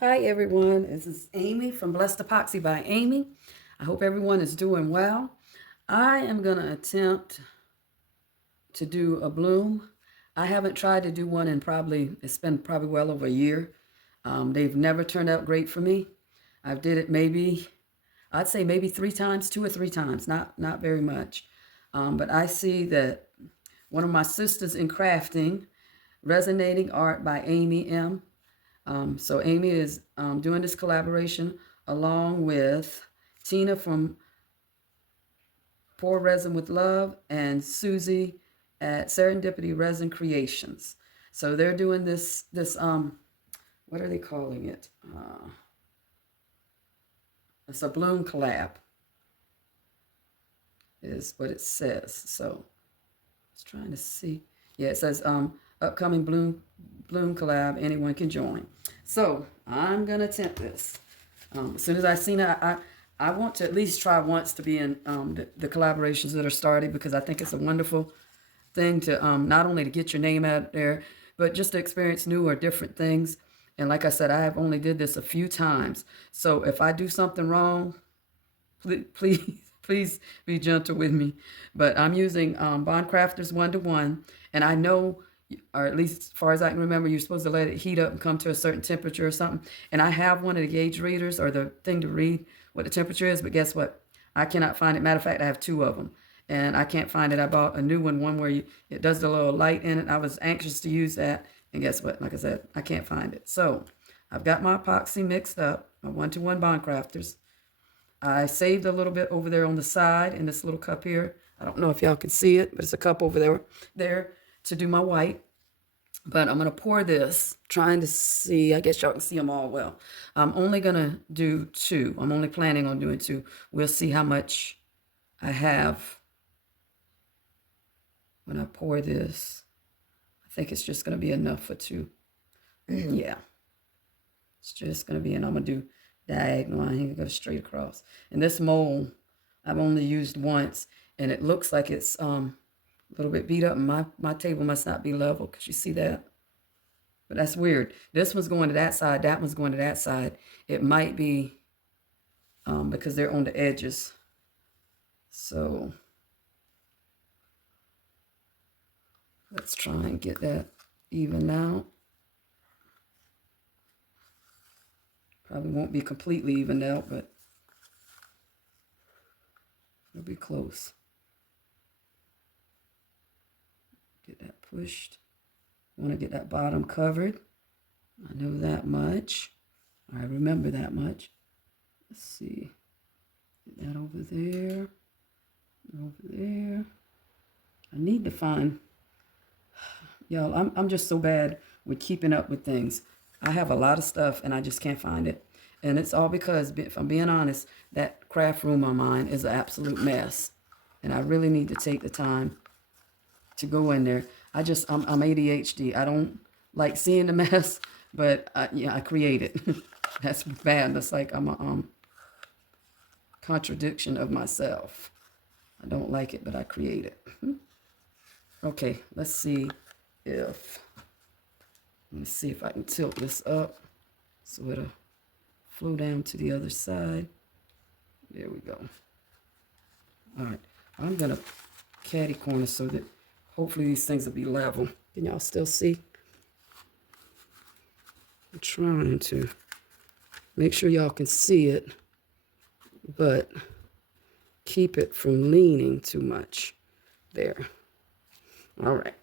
Hi everyone, this is Amy from Blessedepoxy by Amy. I hope everyone is doing well. I am going to attempt to do a bloom. I haven't tried to do one in it's been probably well over a year. They've never turned out great for me. I've did it I'd say maybe 3 times, 2 or 3 times, not very much. But I see that one of my sisters in crafting, Resonating Art by Amy M. So Amy is doing this collaboration along with Tina from Pour Resin with Love and Susie at Serendipity Resin Creations. So they're doing this what are they calling it? It's a bloom collab is what it says. So I was trying to see. Yeah, it says upcoming bloom collab. Anyone can join. So I'm gonna attempt this. As soon as I seen it, I want to at least try once to be in the collaborations that are started, because I think it's a wonderful thing to not only to get your name out there, but just to experience new or different things. And like I said, I have only did this a few times. So if I do something wrong, please be gentle with me. But I'm using Bond Crafters 1-to-1, and I know, or at least as far as I can remember, you're supposed to let it heat up and come to a certain temperature or something. And I have one of the gauge readers, or the thing to read what the temperature is, but guess what? I cannot find it. Matter of fact, I have 2 of them, and I can't find it. I bought a new one where it does the little light in it. I was anxious to use that, and guess what? Like I said, I can't find it. So I've got my epoxy mixed up, my 1-to-1 Bond Crafters. I saved a little bit over there on the side in this little cup here. I don't know if y'all can see it, but it's a cup over there to do my white. But I'm going to pour this, trying to see. I guess y'all can see them all well. I'm only going to do 2. I'm only planning on doing 2. We'll see how much I have when I pour this. I think it's just going to be enough for 2. Yeah. It's just going to be, and I'm going to do diagonal. I ain't go straight across. And this mold I've only used once, and it looks like it's a little bit beat up. And my table must not be level. Could you see that? But that's weird. This one's going to that side. That one's going to that side. It might be because they're on the edges. So let's try and get that even out. Probably won't be completely evened out, but it'll be close. Get that pushed. Want to get that bottom covered. I know that much. I remember that much. Let's see. Get that over there. Over there. I need to find, y'all, I'm just so bad with keeping up with things. I have a lot of stuff and I just can't find it. And it's all because, if I'm being honest, that craft room of mine is an absolute mess. And I really need to take the time to go in there. I'm ADHD. I don't like seeing the mess, but I create it. That's bad. That's like I'm a contradiction of myself. I don't like it, but I create it. Okay, let's see if I can tilt this up so it'll flow down to the other side. There we go. All right, I'm gonna caddy corner so that hopefully these things will be level. Can y'all still see? I'm trying to make sure y'all can see it, but keep it from leaning too much. There. All right.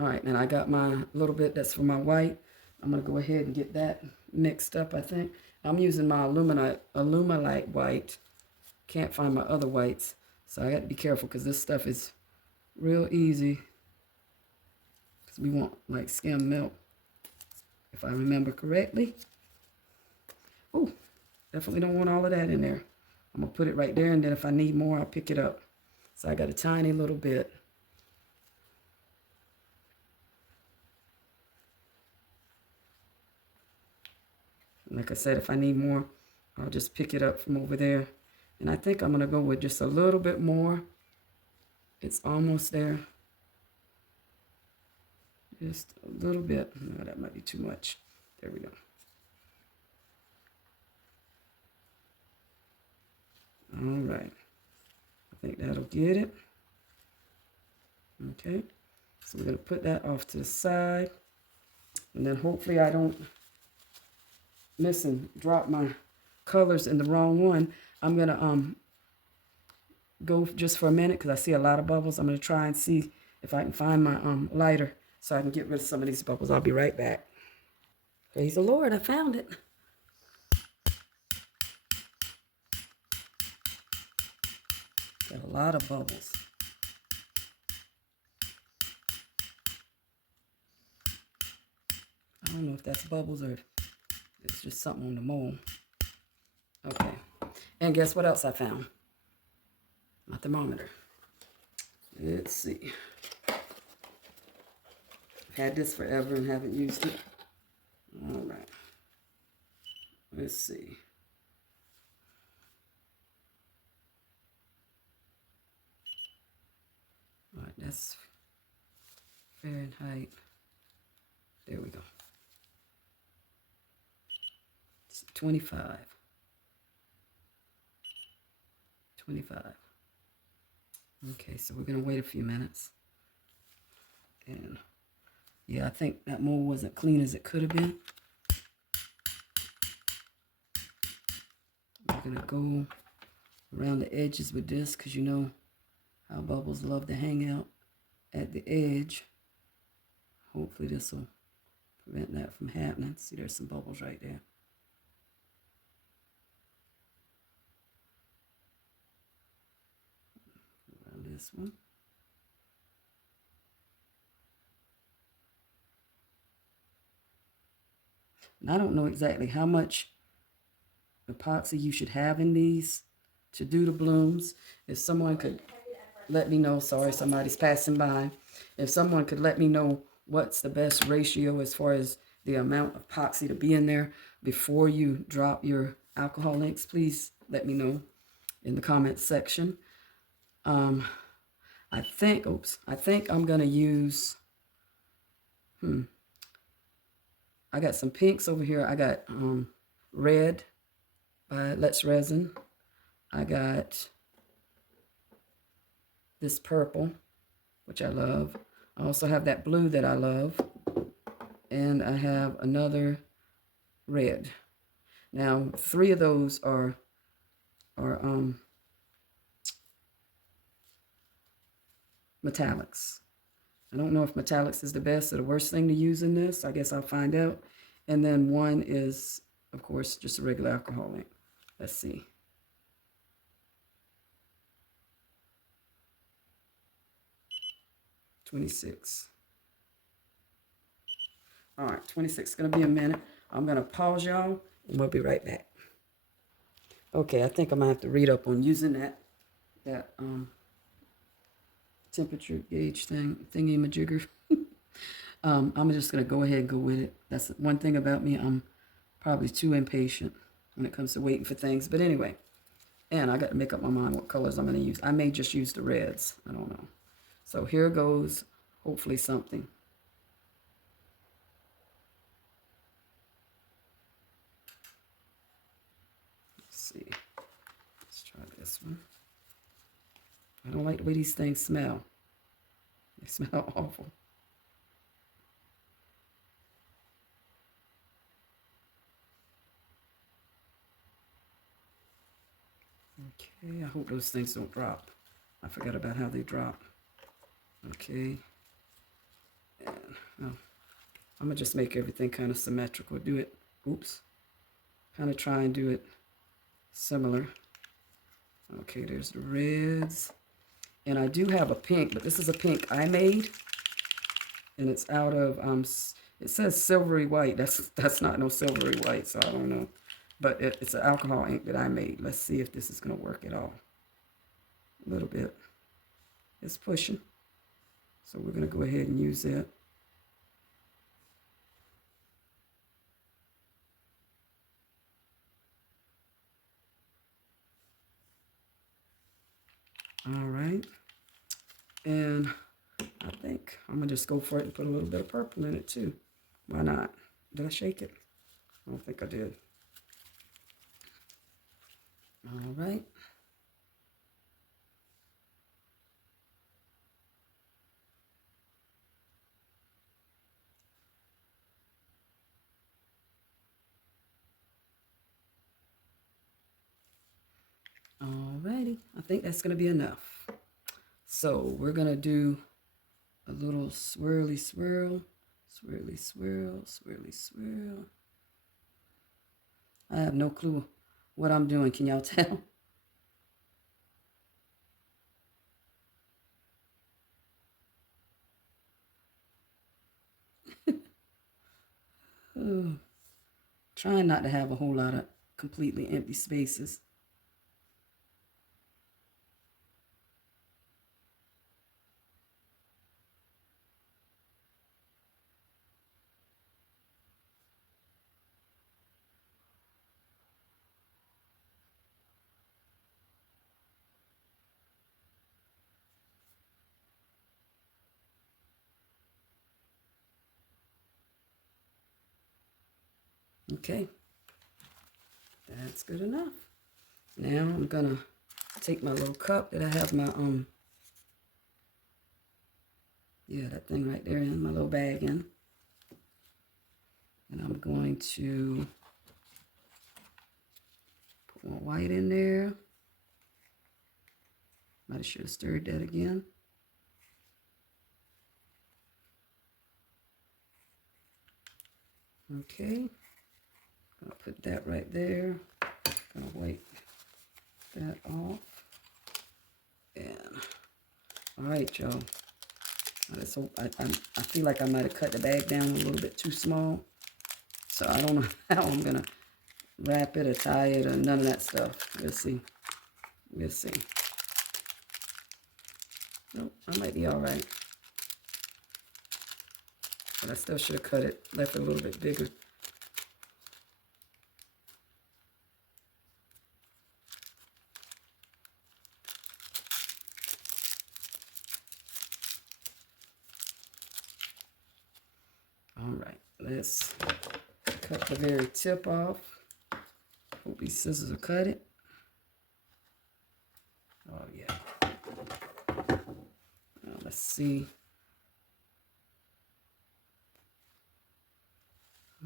All right, and I got my little bit that's for my white. I'm going to go ahead and get that mixed up, I think. I'm using my Alumalite white. Can't find my other whites, so I got to be careful because this stuff is real easy. Because we want like skim milk, if I remember correctly. Oh, definitely don't want all of that in there. I'm going to put it right there, and then if I need more, I'll pick it up. So I got a tiny little bit. Like I said, if I need more, I'll just pick it up from over there. And I think I'm going to go with just a little bit more. It's almost there. Just a little bit. No, that might be too much. There we go. All right. I think that'll get it. Okay. So we're going to put that off to the side. And then hopefully I don't miss and drop my colors in the wrong one. I'm going to go just for a minute because I see a lot of bubbles. I'm going to try and see if I can find my lighter so I can get rid of some of these bubbles. I'll be right back. Praise the Lord, I found it. Got a lot of bubbles. I don't know if that's bubbles or it's just something on the mold. Okay. And guess what else I found? My thermometer. Let's see. I've had this forever and haven't used it. All right. Let's see. All right, that's Fahrenheit. There we go. It's 25. 25. Okay, so we're going to wait a few minutes. And yeah, I think that mold wasn't clean as it could have been. We're going to go around the edges with this because you know how bubbles love to hang out at the edge. Hopefully this will prevent that from happening. See, there's some bubbles right there. Around this one. And I don't know exactly how much epoxy you should have in these to do the blooms. If someone could let me know, sorry, somebody's passing by. If someone could let me know what's the best ratio as far as the amount of epoxy to be in there before you drop your alcohol links, please let me know in the comments section. I think I'm gonna use, I got some pinks over here. I got red by Let's Resin. I got this purple, which I love. I also have that blue that I love. And I have another red. Now, 3 of those are metallics. I don't know if metallics is the best or the worst thing to use in this. I guess I'll find out. And then one is, of course, just a regular alcohol ink. Let's see. $26. All right, 26 is going to be a minute. I'm going to pause y'all, and we'll be right back. Okay, I think I'm going to have to read up on using that temperature gauge thingy-majigger. I'm just going to go ahead and go with it. That's one thing about me. I'm probably too impatient when it comes to waiting for things. But anyway, and I got to make up my mind what colors I'm going to use. I may just use the reds. I don't know. So here goes, hopefully something. Let's see. Let's try this one. I don't like the way these things smell. They smell awful. Okay, I hope those things don't drop. I forgot about how they drop. Okay. And, I'm going to just make everything kind of symmetrical. Do it, oops. Kind of try and do it similar. Okay, there's the reds. And I do have a pink, but this is a pink I made. And it's out of, it says silvery white. That's not no silvery white, so I don't know. But it's an alcohol ink that I made. Let's see if this is going to work at all. A little bit. It's pushing. So we're going to go ahead and use it. All right. And I think I'm going to just go for it and put a little bit of purple in it too. Why not? Did I shake it? I don't think I did. All right. Okay, I think that's going to be enough. So we're going to do a little swirly swirl, swirly swirl, swirly swirl. I have no clue what I'm doing. Can y'all tell? Oh, trying not to have a whole lot of completely empty spaces. Okay, that's good enough. Now I'm gonna take my little cup that I have my yeah, that thing right there in my little bag in, and I'm going to put more white in there. Might have should have stirred that again. Okay, I'll put that right there. Gonna wipe that off. And all right, y'all. I feel like I might have cut the bag down a little bit too small. So I don't know how I'm gonna wrap it or tie it or none of that stuff. We'll see. We'll see. Nope, I might be all right. But I still should have cut it, left it a little bit bigger. All right, let's cut the very tip off. Hope these scissors will cut it. Oh yeah. Now let's see.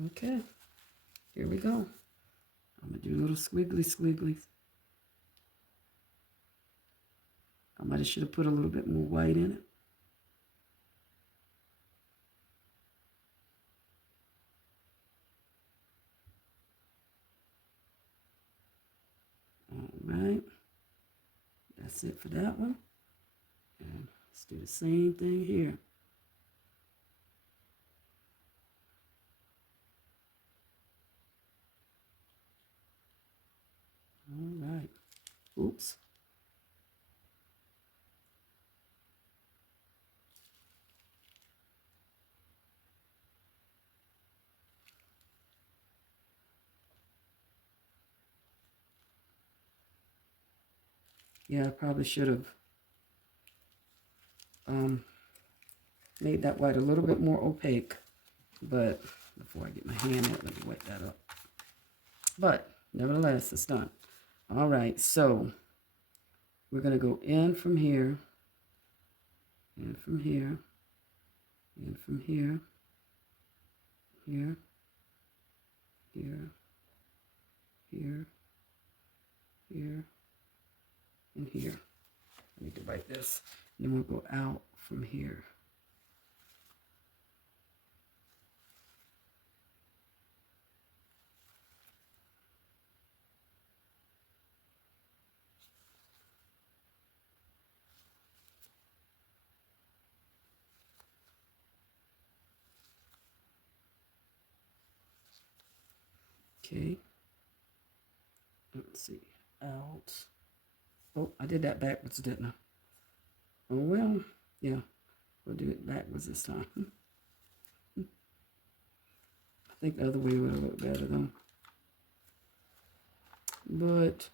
Okay, here we go. I'm gonna do little squiggly squigglies. I might have should have put a little bit more white in it. All right, that's it for that one. And let's do the same thing here. All right. Oops. Yeah, I probably should have made that white a little bit more opaque. But before I get my hand out, let me wipe that up. But nevertheless, it's done. All right, so we're going to go in from here, in from here, in from here, here, here, here, here, and here. I need to write this. And then we'll go out from here. Okay. Let's see. Out. Oh, I did that backwards, didn't I? Oh, well. Yeah. We'll do it backwards this time. I think the other way would have looked better, though. But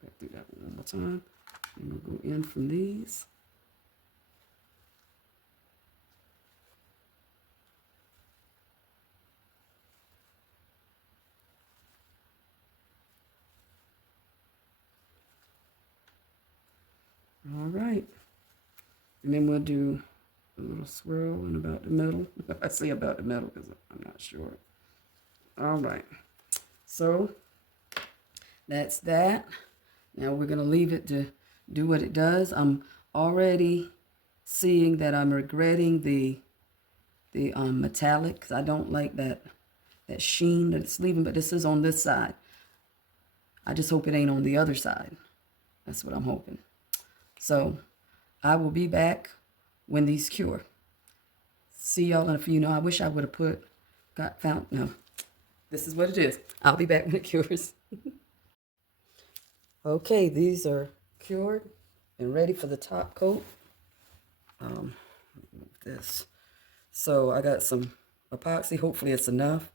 back through that one more time. And we'll go in from these. All right. And then we'll do a little swirl in about the middle. I say about the middle because I'm not sure. All right. So that's that. Now we're going to leave it to do what it does. I'm already seeing that I'm regretting the metallic, because I don't like that sheen that it's leaving, but this is on this side. I just hope it ain't on the other side. That's what I'm hoping. So I will be back when these cure. See y'all in a few. I wish I would have no. This is what it is. I'll be back when it cures. Okay, these are cured and ready for the top coat. This. So I got some epoxy. Hopefully it's enough.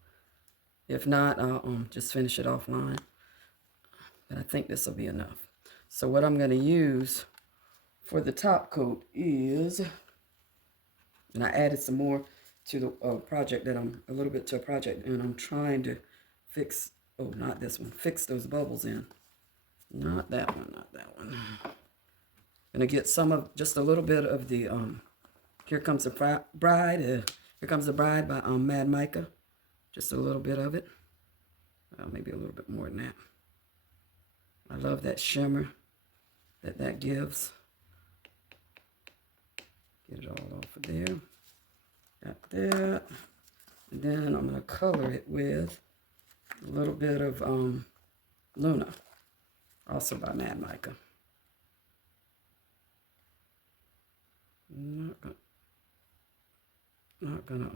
If not, I'll just finish it offline. But I think this will be enough. So what I'm going to use for the top coat is, and I added some more to the project that a little bit to a project, and I'm trying to fix, oh, not this one, fix those bubbles in. Not that one, not that one. Gonna get just a little bit of the, Here Comes the Bride, Here Comes the Bride by Mad Micah. Just a little bit of it. Maybe a little bit more than that. I love that shimmer that gives. Get it all off of there. Got that. And then I'm gonna color it with a little bit of Luna, also by Mad Micah. Not gonna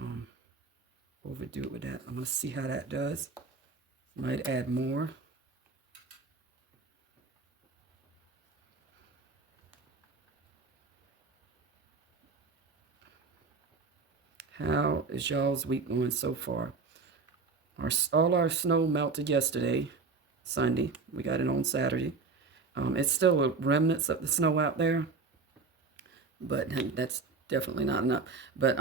overdo it with that. I'm gonna see how that does. Might add more. How is y'all's week going so far? All our snow melted yesterday, Sunday. We got it on Saturday. It's still remnants of the snow out there, but that's definitely not enough. But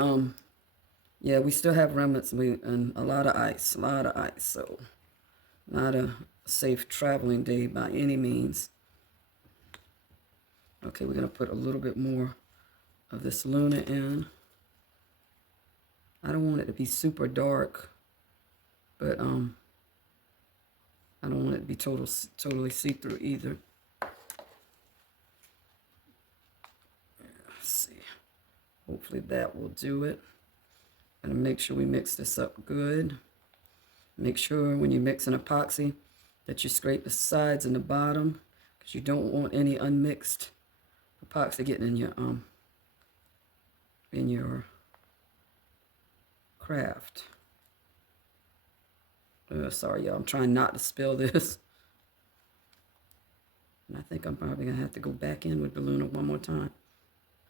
yeah, we still have remnants and a lot of ice, So not a safe traveling day by any means. Okay, we're gonna put a little bit more of this Luna in. I don't want it to be super dark, but I don't want it to be totally see-through either. Let's see. Hopefully that will do it. Gonna make sure we mix this up good. Make sure when you mix an epoxy that you scrape the sides and the bottom, because you don't want any unmixed epoxy getting in your craft. Sorry, y'all. I'm trying not to spill this. And I think I'm probably going to have to go back in with the Luna one more time.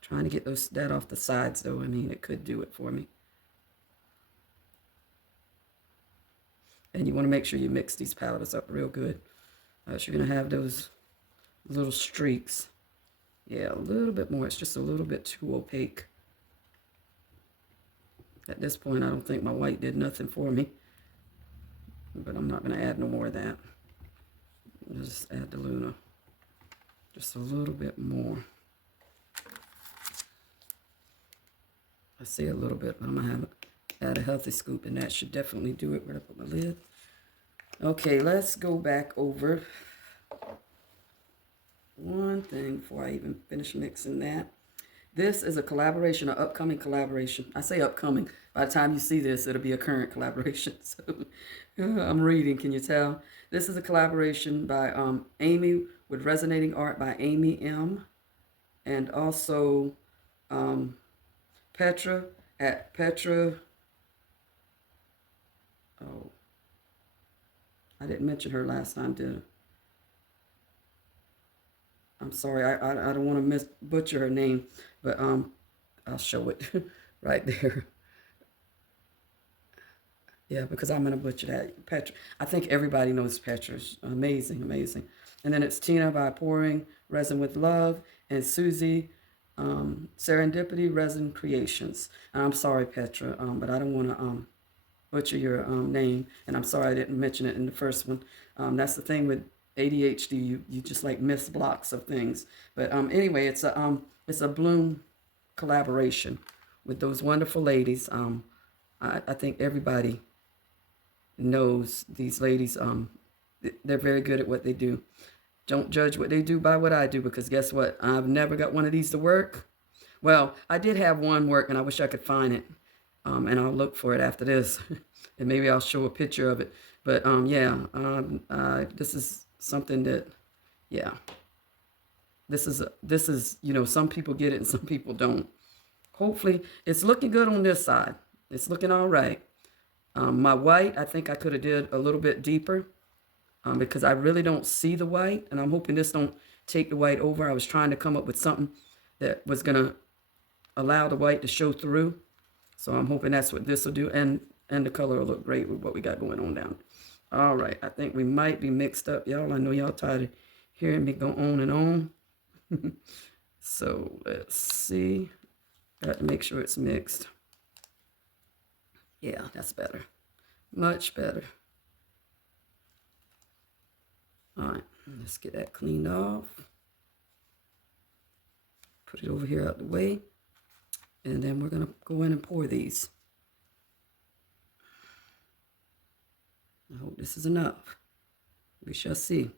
Trying to get that off the sides, though. I mean, it could do it for me. And you want to make sure you mix these powders up real good. So you're going to have those little streaks. Yeah, a little bit more. It's just a little bit too opaque. At this point, I don't think my white did nothing for me. But I'm not going to add no more of that. I'll just add the Luna. Just a little bit more. I see a little bit, but I'm going to add a healthy scoop, and that should definitely do it. Where I put my lid. Okay, let's go back over one thing before I even finish mixing that. This is a collaboration, an upcoming collaboration. I say upcoming. By the time you see this, it'll be a current collaboration. So I'm reading, can you tell? This is a collaboration by Amy with Resonating Art by Amy M. And also Petra at Petra. Oh, I didn't mention her last time, did I? I'm sorry, I don't want to butcher her name, but I'll show it right there. Yeah, because I'm going to butcher that. Petra. I think everybody knows Petra. Amazing, amazing. And then it's Tina by Pouring Resin with Love, and Susie Serendipity Resin Creations. And I'm sorry, Petra, but I don't want to butcher your name, and I'm sorry I didn't mention it in the first one. That's the thing with ADHD, you just like miss blocks of things. But anyway, it's a Bloom collaboration. with those wonderful ladies. I think everybody knows these ladies. They're very good at what they do. Don't judge what they do by what I do, because guess what? I've never got one of these to work. Well, I did have one work, and I wish I could find it. And I'll look for it after this, and maybe I'll show a picture of it. But yeah, this is something that, yeah, this is some people get it and some people don't. Hopefully, it's looking good on this side. It's looking all right. My white, I think I could have did a little bit deeper, because I really don't see the white, and I'm hoping this don't take the white over. I was trying to come up with something that was gonna allow the white to show through. So I'm hoping that's what this will do, and the color will look great with what we got going on down. All right, I think we might be mixed up, y'all. I know y'all tired of hearing me go on and on. So let's see. Got to make sure it's mixed. Yeah, that's better. Much better. All right, let's get that cleaned off. Put it over here out the way. And then we're going to go in and pour these. I hope this is enough. We shall see.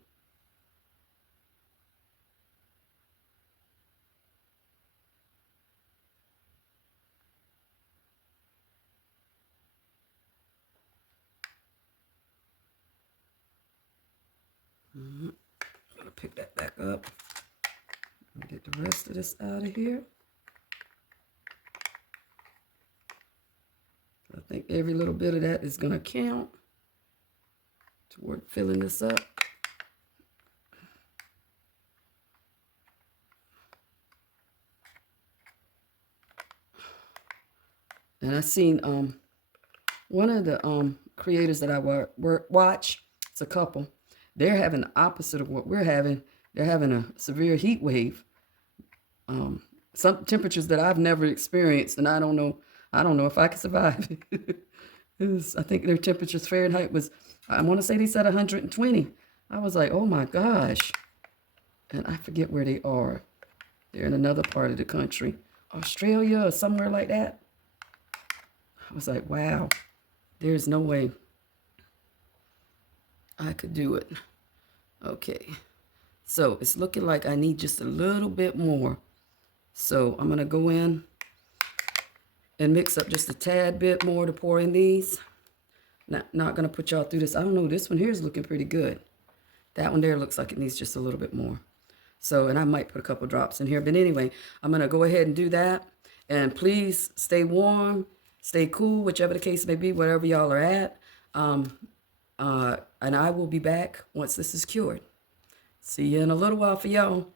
I'm going to pick that back up and get the rest of this out of here. I think every little bit of that is going to count toward filling this up. And I seen one of the creators that I watch, it's a couple, they're having the opposite of what we're having. They're having a severe heat wave. Some temperatures that I've never experienced, and I don't know if I can survive. I think their temperatures Fahrenheit was, I want to say they said 120. I was like, oh my gosh. And I forget where they are. They're in another part of the country. Australia or somewhere like that. I was like, wow, there's no way I could do it. Okay. So it's looking like I need just a little bit more. So I'm going to go in and mix up just a tad bit more to pour in these. Not going to put y'all through this. I don't know. This one here is looking pretty good. That one there looks like it needs just a little bit more. So, and I might put a couple drops in here. But anyway, I'm going to go ahead and do that. And please stay warm, stay cool, whichever the case may be, wherever y'all are at. And I will be back once this is cured. See you in a little while for y'all.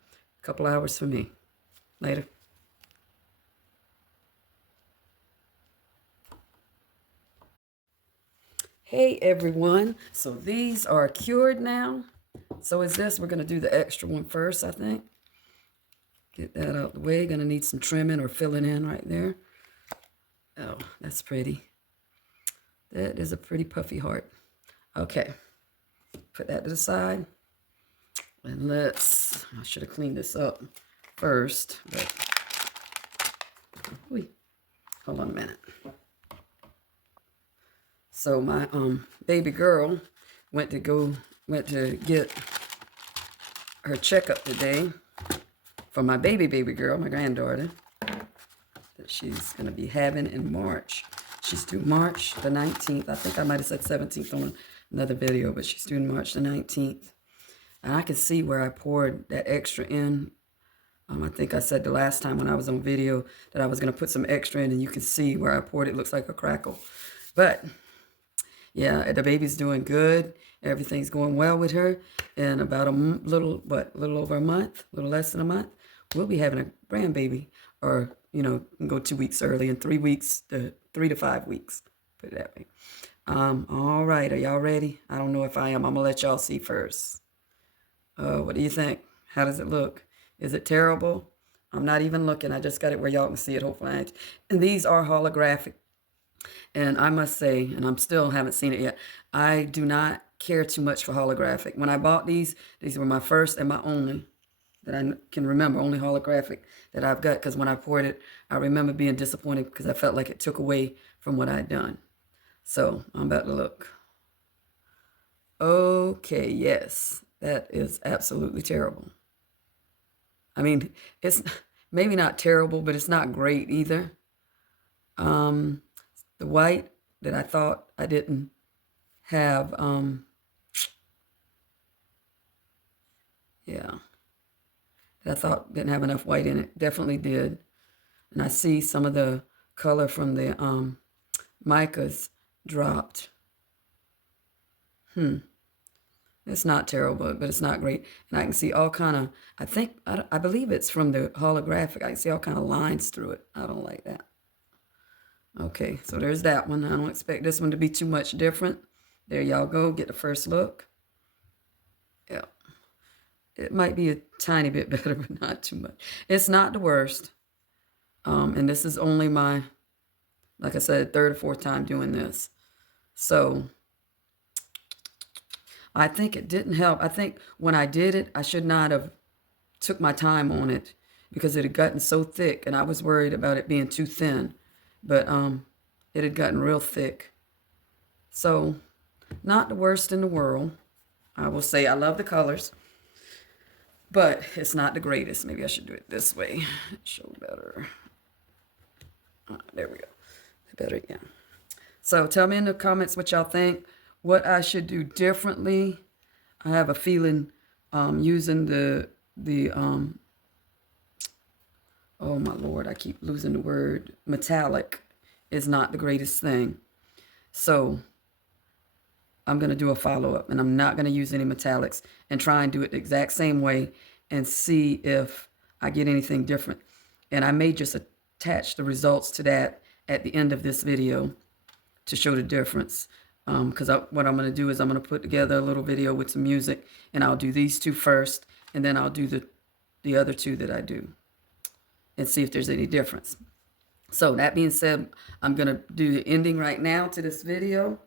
A couple hours for me. Later. Hey everyone, so these are cured now. So is this, we're going to do the extra one first, I think. Get that out the way. Going to need some trimming or filling in right there. Oh, that's pretty. That is a pretty puffy heart. Okay, put that to the side. And let's, I should have cleaned this up first, but hold on a minute. So my baby girl went to get her checkup today for my baby girl, my granddaughter, that she's going to be having in March. She's due March the 19th. I think I might have said 17th on another video, but she's due March the 19th. And I can see where I poured that extra in. I think I said the last time when I was on video that I was going to put some extra in, and you can see where I poured it. It looks like a crackle. But yeah, the baby's doing good. Everything's going well with her. In about a little over a month, a little less than a month, we'll be having a grandbaby. Or, go 2 weeks early, and 3 weeks to 3 to 5 weeks. Put it that way. All right, are y'all ready? I don't know if I am. I'm going to let y'all see first. What do you think? How does it look? Is it terrible? I'm not even looking. I just got it where y'all can see it, hopefully. And these are holographic. And I must say, and I'm still haven't seen it yet, I do not care too much for holographic. When I bought these were my first and my only that I can remember, only holographic that I've got, because when I poured it, I remember being disappointed because I felt like it took away from what I'd done. So I'm about to look. Okay, yes, that is absolutely terrible. I mean, it's maybe not terrible, but it's not great either. The white that I thought I didn't have, yeah, that I thought didn't have enough white in it, definitely did. And I see some of the color from the micas dropped. It's not terrible, but it's not great. And I can see all kind of, I believe it's from the holographic. I can see all kind of lines through it. I don't like that. Okay, so there's that one. I don't expect this one to be too much different. There y'all go, get the first look. Yeah, it might be a tiny bit better, but not too much. It's not the worst. And this is only my, like I said, third or fourth time doing this. So I think it didn't help. I think when I did it, I should not have took my time on it because it had gotten so thick, and I was worried about it being too thin. But it had gotten real thick. So not the worst in the world. I will say I love the colors, but it's not the greatest. Maybe I should do it this way. Show better. There we go. Better, yeah. So tell me in the comments what y'all think, what I should do differently. I have a feeling using the oh my Lord, I keep losing the word, metallic is not the greatest thing. So I'm going to do a follow-up, and I'm not going to use any metallics and try and do it the exact same way and see if I get anything different. And I may just attach the results to that at the end of this video to show the difference. Because what I'm going to do is I'm going to put together a little video with some music, and I'll do these two first, and then I'll do the other two that I do and see if there's any difference. So that being said, I'm going to do the ending right now to this video.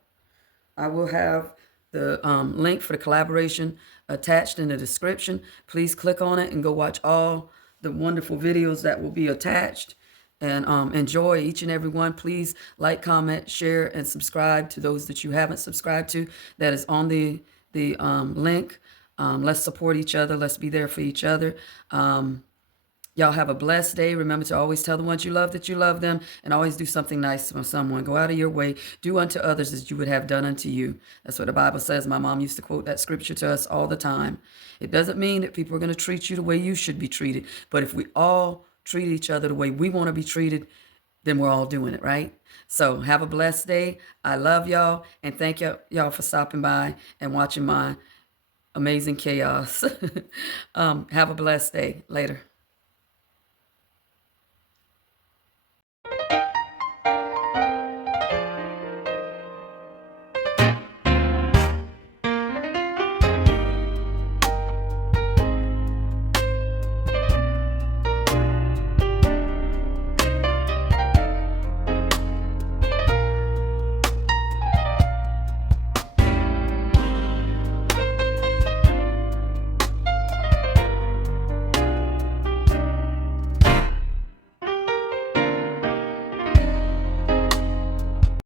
I will have the link for the collaboration attached in the description. Please click on it and go watch all the wonderful videos that will be attached. And enjoy each and every one. Please like, comment, share, and subscribe to those that you haven't subscribed to. That is on the link. Let's support each other. Let's be there for each other. Y'all have a blessed day. Remember to always tell the ones you love that you love them, and always do something nice for someone. Go out of your way. Do unto others as you would have done unto you. That's what the Bible says. My mom used to quote that scripture to us all the time. It doesn't mean that people are going to treat you the way you should be treated, but if we all treat each other the way we want to be treated, then we're all doing it, right? So have a blessed day. I love y'all, and thank y'all for stopping by and watching my amazing chaos. Have a blessed day. Later.